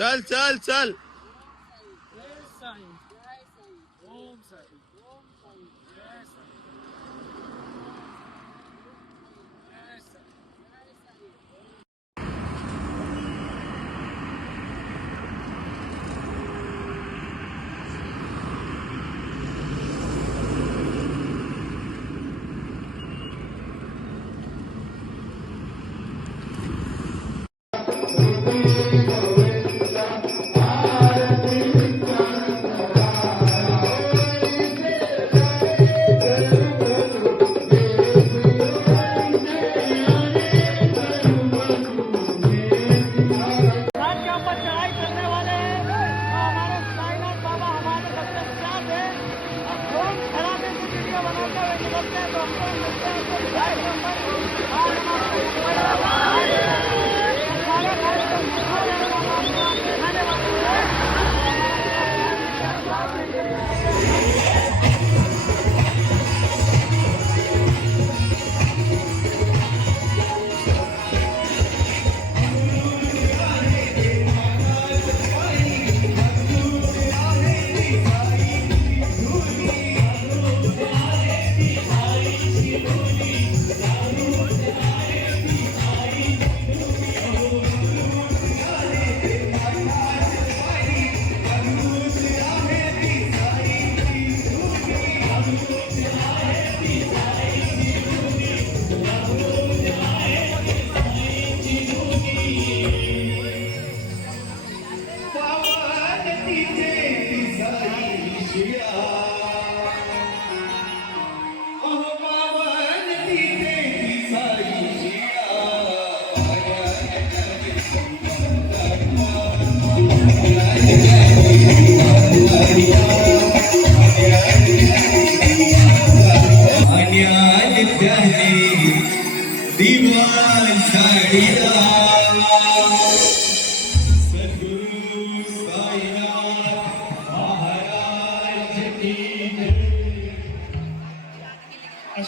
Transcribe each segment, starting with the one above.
चल चल चल.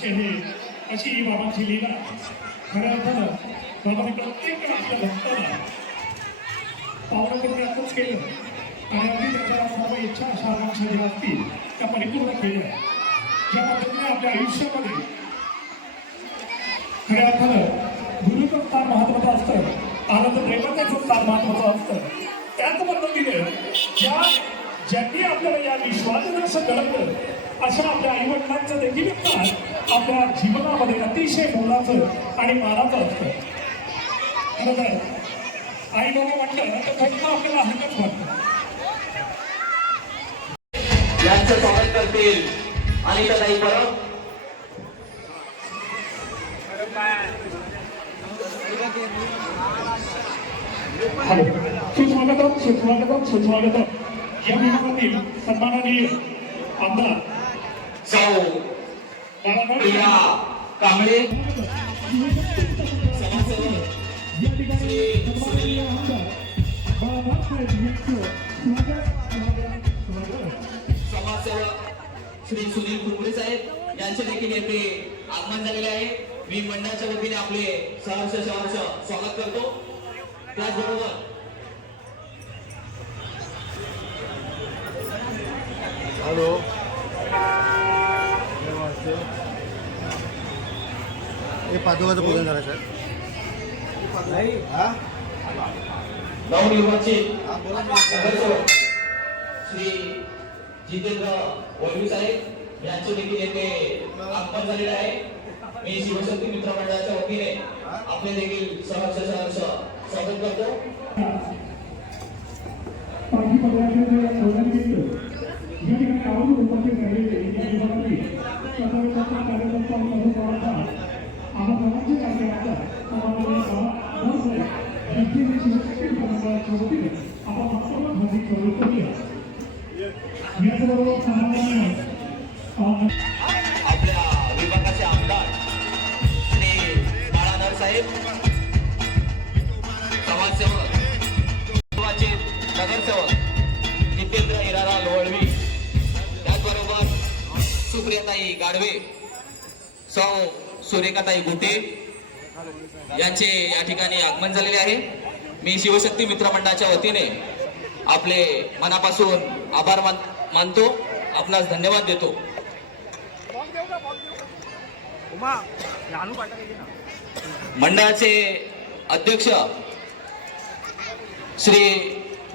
असे हे अशी ही बाबांची लीला खऱ्या अर्थानं बाबांनी प्रत्येक आपल्या भक्ताला पावलं करून केलं. आणि अगदी त्याच्या सर्व इच्छा अशा आकांक्षा ज्या असतील त्या परिपूर्ण केल्या. ज्या पद्धतीने आपल्या आयुष्यामध्ये खऱ्या अर्थानं गुरुचं स्थान महत्वाचं असतं. आनंद प्रेमाचं स्थान महत्वाचं असतं. त्याच पद्धतीने ज्या ज्यांनी आपल्याला या विश्वासदर्शक घडवलं अशा आपल्या आईवडिलांचं देखील स्थान आपल्या जीवनामध्ये अतिशय मोलाचं आणि मानाचं असतं. खरं तर आई बाबा म्हटलं तर फक्त आपल्याला हरकत वाटतं. यांचं स्वागत करतील. हॅलो. सुस्वागतम सुस्वागतम सुस्वागतम. या विभागातील सन्माननीय आमदार. जाऊ. कांबळे. समाजसेवक श्री सुनील कुंबळे साहेब यांचे देखील येथे आगमन झालेले आहे. मी मंडळाच्या वतीने आपले सहर्ष सहर्ष स्वागत करतो. त्याचबरोबर हॅलो. हे पादुकाचं पूजन झालं सर नवनिर्वाचित नगरसेवक श्री जितेंद्र वैभवी साहेब यांचे देखील येथे आगमन झालेले आहे. मी शिवशक्ती मित्र मंडळाच्या वतीने आपले देखील सहर्ष सहर्ष स्वागत करतो. उपस्थित राहिलेले कार्यकर्ता वतीने आपण हार्दिक स्वागत करूया याचबरोबर आपल्या विभागाचे आमदार श्री बाळाधर साहेब समाजसेवक नगरसेवक जितेंद्र हिरारा लोळवी सुप्रियाताई गाडवे सौ सुरेखाताई गुटे यांचे या ठिकाणी आगमन झालेले आहे. मी शिवशक्ती मित्र मंडळाच्या वतीने आपले मनापासून आभार मान मानतो आपणास धन्यवाद देतो. मंडळाचे अध्यक्ष श्री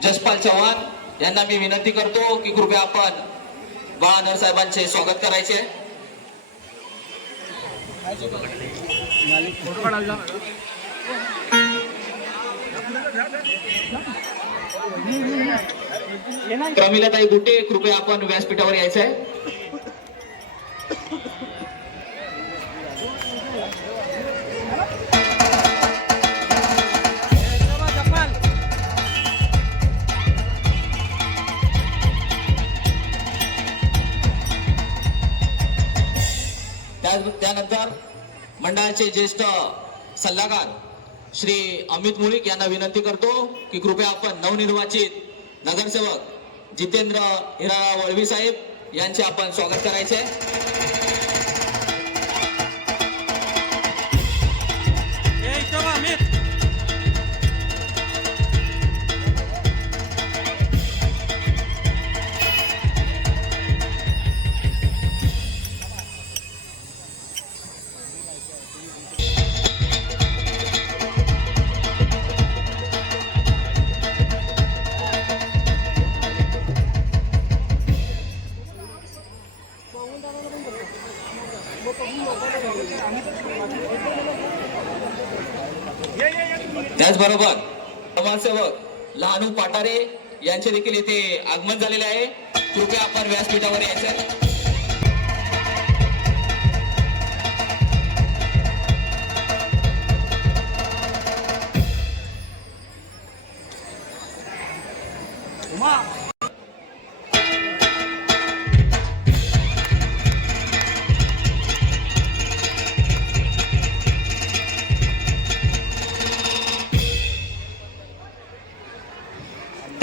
जसपाल चव्हाण यांना मी विनंती करतो की कृपया आपण बाळानर साहेबांचे स्वागत करायचे. प्रमिलाताई गुटे कृपया आपण व्यासपीठावर यायचं आहे त्यानंतर मंडळाचे ज्येष्ठ सल्लागार श्री अमित मुळीक यांना विनंती करतो की कृपया आपण नवनिर्वाचित नगरसेवक जितेंद्र हिराळा वळवी साहेब यांचे आपण स्वागत करायचे त्याचबरोबर समाजसेवक लहानू पाटारे यांचे देखील येथे आगमन झालेले आहे. कृपया आपण व्यासपीठावर यायचं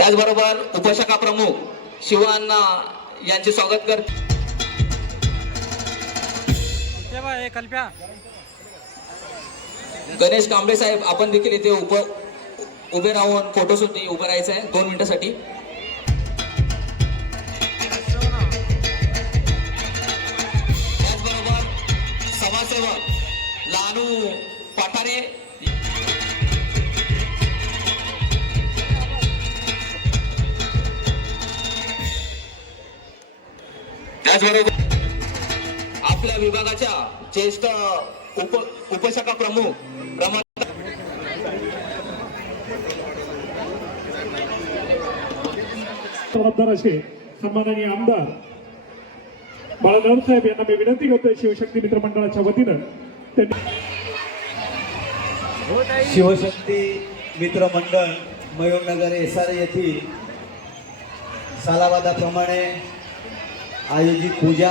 त्याचबरोबर उपशाखा प्रमुख शिवांना यांचे स्वागत कर गणेश कांबळे साहेब आपण देखील इथे उप उभे राहून फोटोसाठी उभं राहायचं आहे दोन मिनिटासाठी. त्याचबरोबर समाजसेवक लानू पाठारे त्याचबरोबर आपल्या विभागाच्या ज्येष्ठ उप उपशाखा प्रमुख रमा जबाबदार असे सन्माननीय आमदार बाळाराव साहेब यांना मी विनंती करतोय शिवशक्ती मित्र मंडळाच्या वतीनं. त्यांनी शिवशक्ती मित्र मंडळ मयूरनगर एस आर येथील सालावादाप्रमाणे आयोजित पूजा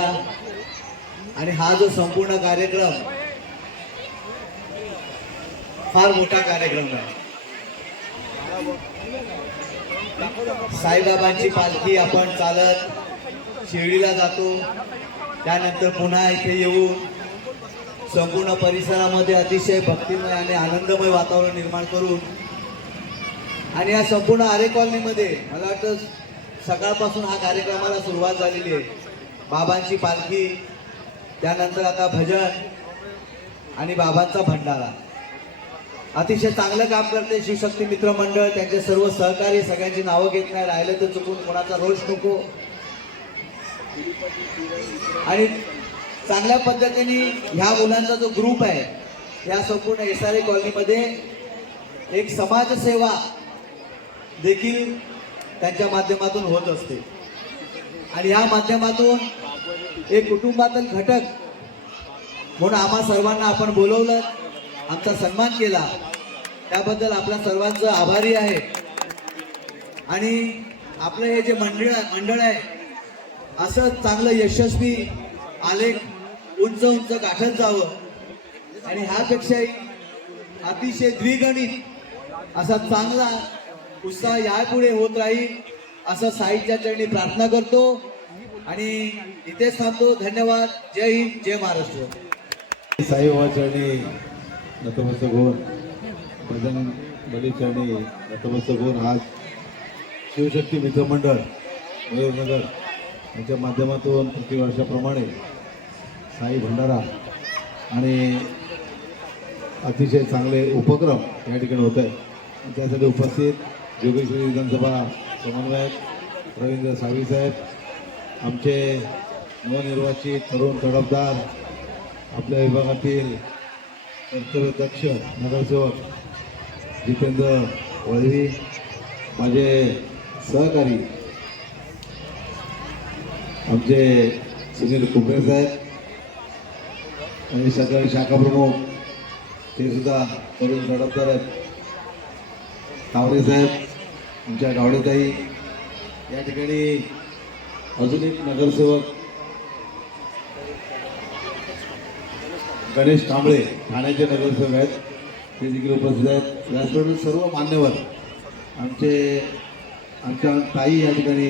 आणि हा जो संपूर्ण कार्यक्रम फार मोठा कार्यक्रम आहे. साईबाबांची पालखी आपण चालत शिर्डीला जातो. त्यानंतर पुन्हा इथे येऊन संपूर्ण परिसरामध्ये अतिशय भक्तिमय आणि आनंदमय वातावरण निर्माण करून आणि या संपूर्ण आरे कॉलनीमध्ये मला वाटतं सकाळपासून हा कार्यक्रमाला सुरुवात झालेली आहे. बाबांची पालखी त्यानंतर आता भजन आणि बाबांचा भंडारा. अतिशय चांगलं काम करते शिवशक्ती मित्र मंडळ त्यांचे सर्व सहकारी सगळ्यांची नावं घेत नाही राहिलं तर चुकून कोणाचा रोष नको. आणि चांगल्या पद्धतीने ह्या मुलांचा जो ग्रुप आहे या संपूर्ण एस आर ए कॉलनीमध्ये एक समाजसेवा देखील त्यांच्या माध्यमातून होत असते. आणि ह्या माध्यमातून एक कुटुंबातील घटक म्हणून आम्हा सर्वांना आपण बोलवलं आमचा सन्मान केला. त्याबद्दल आपल्या सर्वांचं आभारी आहे. आणि आपलं हे जे मंडळ मंडळ आहे असं चांगलं यशस्वी आलेख उंच उंच गाठत जावं. आणि ह्यापेक्षाही अतिशय द्विगणित असा चांगला उत्साह यापुढे होत राहील. असं साईच्या चरणी प्रार्थना करतो. आणि इथेच थांबतो. धन्यवाद. जय हिंद जय महाराष्ट्र. साईबाबा चरणी नतमस्तक होऊन भजन बली चरणी नतमस्तक होऊन आज शिवशक्ती मित्रमंडळ मयूरनगर यांच्या माध्यमातून प्रतिवर्षाप्रमाणे साई भंडारा आणि अतिशय चांगले उपक्रम या ठिकाणी होत आहेत. त्यासाठी उपस्थित जोगेश्वरी विधानसभा समन्वयक रवींद्र सावी साहेब आमचे नवनिर्वाचित तरुण तडफदार आपल्या विभागातील कर्तव्यदक्ष नगरसेवक जितेंद्र वळवी माझे सहकारी आमचे सुनील कुंभे साहेब आणि सकाळी शाखा प्रमुख ते सुद्धा तरुण तडफदार आहेत. तावरे साहेब आमच्या गावडेताई या ठिकाणी अजून एक नगरसेवक गणेश कांबळे ठाण्याचे नगरसेवक आहेत. ते देखील उपस्थित आहेत. याचबरोबर सर्व मान्यवर आमचे आमच्या ताई या ठिकाणी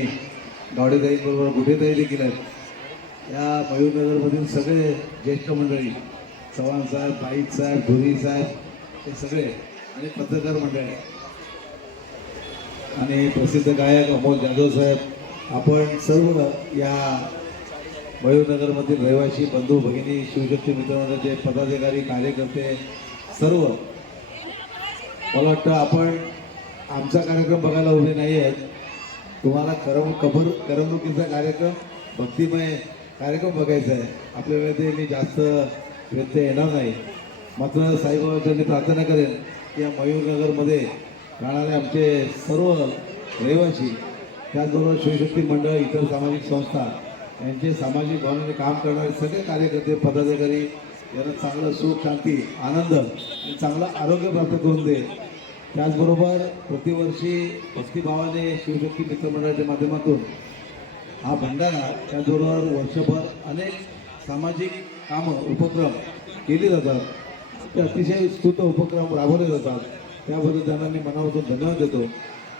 गावडेताईंबरोबर गुढेताई देखील आहेत. या मयूरनगरमधील सगळे ज्येष्ठ मंडळी चव्हाण साहेब ताई साहेब धुरी साहेब हे सगळे आणि पत्रकार मंडळी आणि प्रसिद्ध गायक अमोल जाधव साहेब आपण सर्व या मयूरनगरमधील रहिवासी बंधू भगिनी शिवशक्ती मित्रमंडळाचे पदाधिकारी कार्यकर्ते सर्व. मला वाटतं आपण आमचा कार्यक्रम बघायला उभे नाही आहेत. तुम्हाला करम कबर करमणुकीचा कार्यक्रम भक्तिमय कार्यक्रम बघायचा आहे. आपल्या वेळेत मी जास्त व्यत्यय येणार नाही. मात्र साईबाबाच्या मी प्रार्थना करेन की या मयूरनगरमध्ये राहणारे आमचे सर्व रहिवासी त्याचबरोबर शिवशक्ती मंडळ इतर सामाजिक संस्था यांचे सामाजिक भावनेने काम करणारे सगळे कार्यकर्ते पदाधिकारी यांना चांगलं सुख शांती आनंद आणि चांगलं आरोग्य प्राप्त करून दे त्याचबरोबर प्रतिवर्षी भक्तिभावाने शिवशक्ती मित्रमंडळाच्या माध्यमातून हा भंडारा त्याचबरोबर वर्षभर अनेक सामाजिक कामं उपक्रम केली जातात. ते अतिशय स्तुत उपक्रम राबवले जातात. त्याबद्दल त्यांना मी मनापासून धन्यवाद देतो.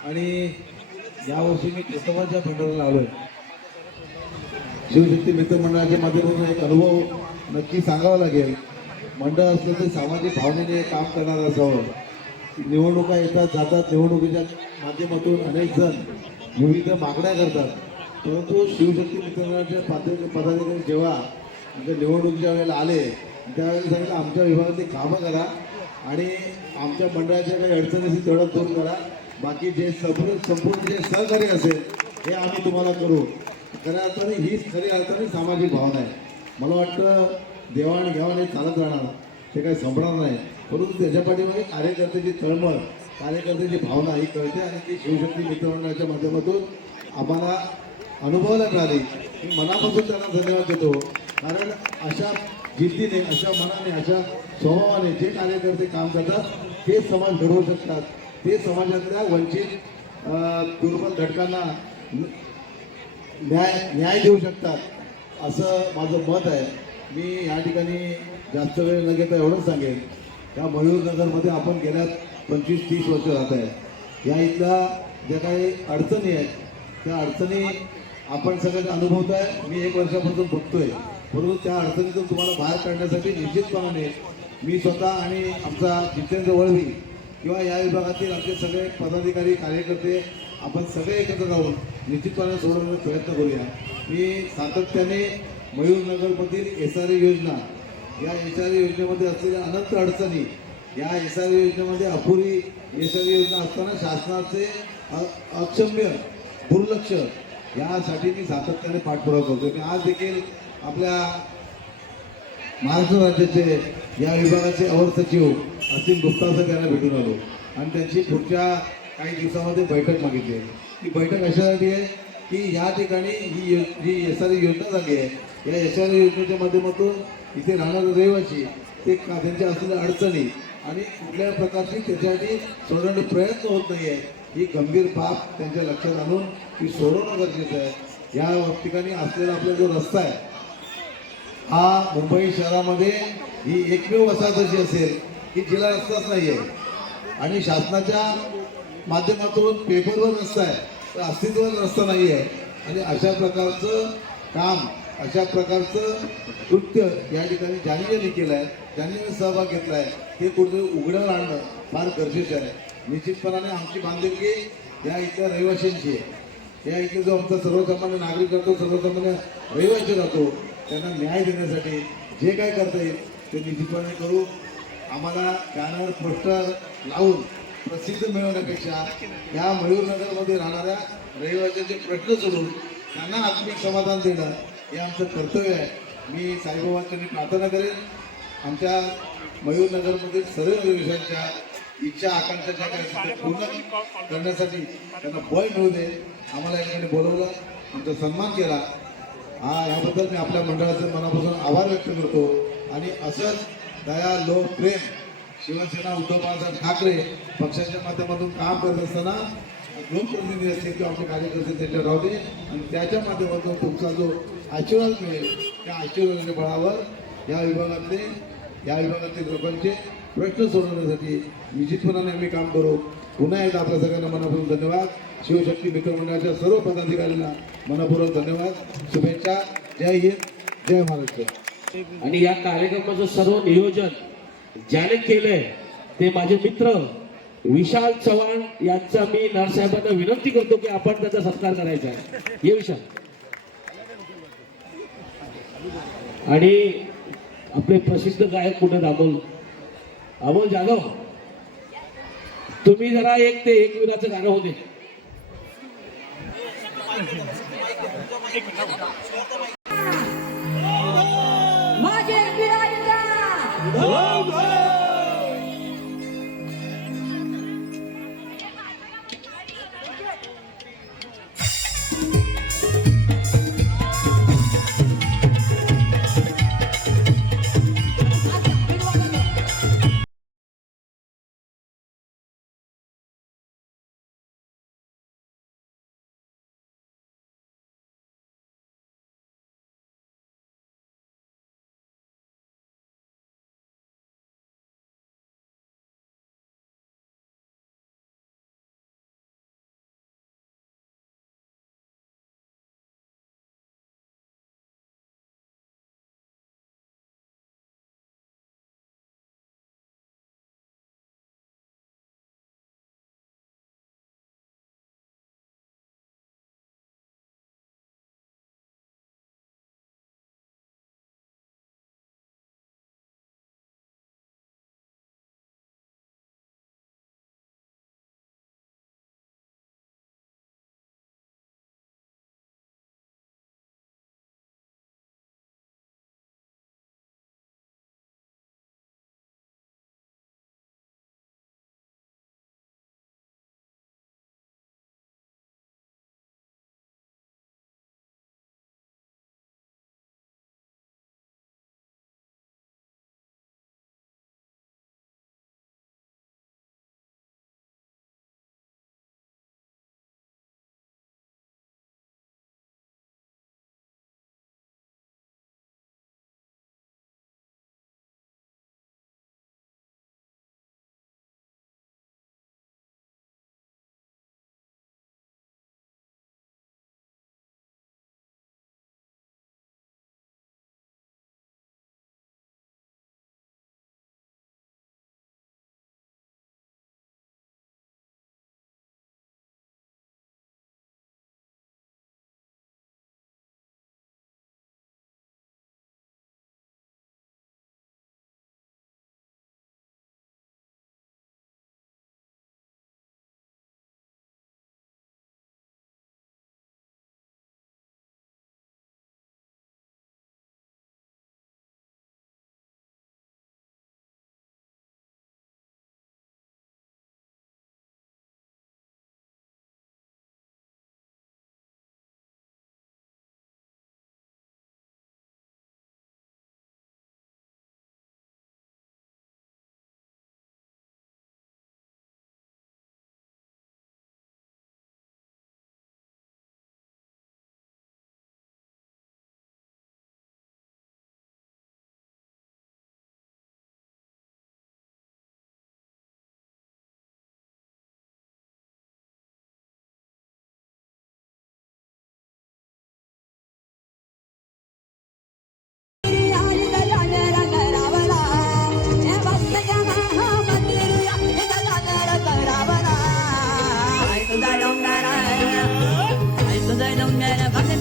आणि यावर्षी मी क्रिस्तवाच्या भंडाराला आलो आहे शिवशक्ती मित्रमंडळाच्या माध्यमातून एक अनुभव नक्की सांगावा लागेल. मंडळ असलं तर सामाजिक भावनेने काम करणार असावं. निवडणुका येतात जातात. निवडणुकीच्या माध्यमातून अनेक जण विविध मागण्या करतात. परंतु शिवशक्ती मित्रमंडळाच्या पातळी पदाधिकारी जेव्हा म्हणजे निवडणुकीच्या वेळेला आले त्यावेळेला सांगितलं आमच्या विभागातली कामं करा आणि आमच्या मंडळाच्या काही अडचणी असतील तेवढं दूर करा. बाकी जे संपूर्ण संपूर्ण जे सहकार्य असेल हे आम्ही तुम्हाला करू. खऱ्या अर्थाने हीच खरी अर्थाने सामाजिक भावना आहे. मला वाटतं देवाणघेवाण हे चालत राहणार. ते काही संपणार नाही. परंतु त्याच्या पाठीमागे कार्यकर्त्याची तळमळ कार्यकर्त्याची भावना ही कळते आणि ती शिवशक्ती मित्रमंडळाच्या माध्यमातून आम्हाला अनुभवायला मिळाली. मी मनापासून त्यांना धन्यवाद देतो. कारण अशा जिद्दीने अशा मनाने अशा स्वभावाने जे कार्यकर्ते काम करतात ते समाज घडवू शकतात. ते समाजातल्या वंचित दुर्बल घटकांना न्याय न्याय देऊ शकतात. असं माझं मत आहे. मी या ठिकाणी जास्त वेळ न घेता एवढंच सांगेन. या मयूरनगरमध्ये आपण गेल्या पंचवीस तीस वर्ष राहत आहे. या इथल्या ज्या काही अडचणी आहेत त्या अडचणी आपण सगळ्यात अनुभवत आहे मी एक वर्षापासून बघतोय. परंतु त्या अडचणीतून तुम्हाला बाहेर काढण्यासाठी निश्चितपणाने मी स्वतः आणि आमचा जितेंद्र वळवी किंवा या विभागातील आमचे सगळे पदाधिकारी कार्यकर्ते आपण सगळे एकत्र राहून निश्चितपणे सोडवण्याचा प्रयत्न करूया. मी सातत्याने मयूरनगरमधील एस आर योजना या एस आर योजनेमध्ये असलेल्या अनंत अडचणी या एस आर योजनेमध्ये अपुरी एस आर योजना असताना शासनाचे अ- अक्षम्य दुर्लक्ष यासाठी मी सातत्याने पाठपुरावा करतो मी आज देखील आपल्या महाराष्ट्र राज्याचे या विभागाचे अवर सचिव असीम गुप्ता सर यांना भेटून आलो. आणि त्यांची पुढच्या काही दिवसामध्ये बैठक मागितली. आहे ती बैठक अशासाठी आहे की या ठिकाणी ही जी एस आर योजना झाली आहे. या एस आर योजनेच्या माध्यमातून इथे राहणारे रहिवासी ते का त्यांच्या असलेल्या अडचणी आणि कुठल्या प्रकारची त्याच्यासाठी सोडवण्याचा प्रयत्न होत नाही आहे ही गंभीर बाब त्यांच्या लक्षात आणून ती सोडवणं गरजेचं आहे. या ठिकाणी असलेला आपला जो रस्ता आहे हा मुंबई शहरामध्ये ही एकमेव वसाहत अशी असेल की जिला रस्ताच नाही आहे आणि शासनाच्या माध्यमातून पेपरवर रस्ता आहे तर अस्तित्वावर रस्ता नाही आहे आणि अशा प्रकारचं काम अशा प्रकारचं कृत्य या ठिकाणी ज्यांनी ज्यांनी केलं आहे ज्यांनी सहभाग घेतला आहे ते कुठेतरी उघड्यावर आणणं फार गरजेचं आहे. निश्चितपणाने आमची बांधिलकी या इथल्या रहिवाशांची आहे. या इथे जो आमचा सर्वसामान्य नागरिक करतो सर्वसामान्य रहिवासी राहतो त्यांना न्याय देण्यासाठी जे काय करता येईल ते निधीपणे करू. आम्हाला बॅनर पोस्टर लावून प्रसिद्ध मिळवण्यापेक्षा या मयूरनगरमध्ये राहणाऱ्या रहिवाशांचे प्रश्न सोडून त्यांना आत्मिक समाधान देणं हे आमचं कर्तव्य आहे. मी साईबाबांकडे प्रार्थना करेन. आमच्या मयूरनगरमधील सर्व रहिवाशांच्या इच्छा आकांक्षा काही पूर्ण करण्यासाठी त्यांना बळ मिळू दे. आम्हाला या बोलवलं. आमचा सन्मान केला. हा याबद्दल मी आपल्या मंडळाचे मनापासून आभार व्यक्त करतो. आणि असंच दया लोक प्रेम शिवसेना उद्धव बाळासाहेब ठाकरे पक्षाच्या माध्यमातून काम करत असताना लोकप्रतिनिधी असतील किंवा आमचे कार्यकर्ते त्यांच्या राहू दे. आणि त्याच्या माध्यमातून तुमचा जो आशीर्वाद मिळेल त्या आशीर्वादाच्या बळावर या विभागातले या विभागातील लोकांचे प्रश्न सोडवण्यासाठी निश्चितपणाने आम्ही काम करू. पुन्हा एकदा आपल्या सगळ्यांना मनापूर्वक धन्यवाद. शिवशक्ती मित्रमंडळाच्या सर्व पदाधिकाऱ्यांना मनापूर्वक धन्यवाद. शुभेच्छा. जय हिंद. जय महाराष्ट्र. आणि या कार्यक्रमाचं सर्व नियोजन ज्याने केलंय ते माझे मित्र विशाल चव्हाण यांचा मी नरसाहेबांना विनंती करतो की आपण त्याचा सत्कार करायचा आहे. ये विशाल. आणि आपले प्रसिद्ध गायक कुठे अमोल. अमोल जाधव. तुम्ही जरा एक ते एक विराचं गाणं होते Well done!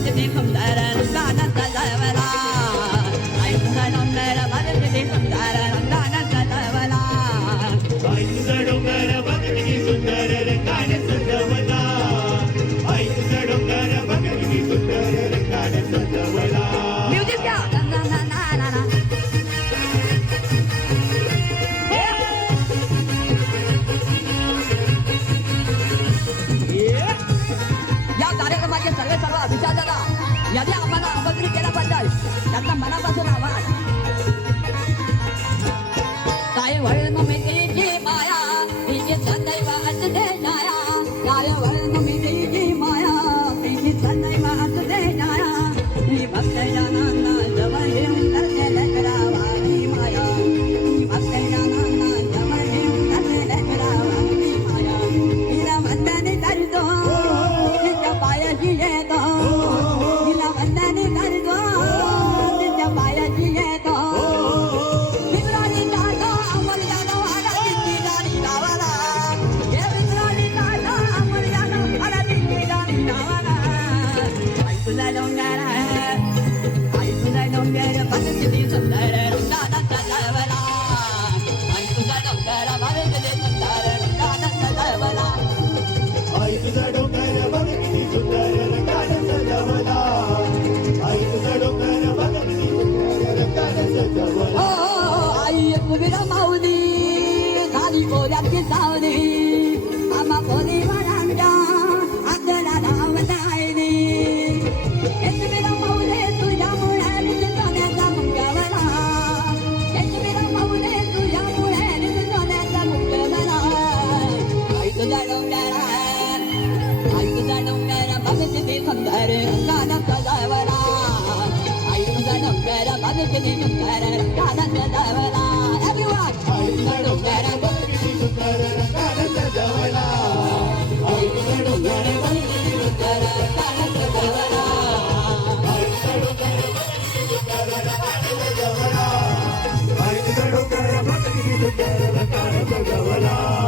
تميم دارن بعد الظلام कुबिरा माऊली झाली कोऱ्याची सावली आम्हा कोणी मरांडा आपल्याला नाव जायली एकमेरा माऊले तुझ्या मुळ्याने सोन्याचा मुंग्यावरा एकमेरा माऊले तुझ्या मुळ्याने सोन्याचा मुंग्यावरा ऐक जाणवणारा ऐक जाणवणारा भगत ते सुंदर अंगाला सजावरा ऐक जाणवणारा भगत सुंदर ಜಗವಲಾ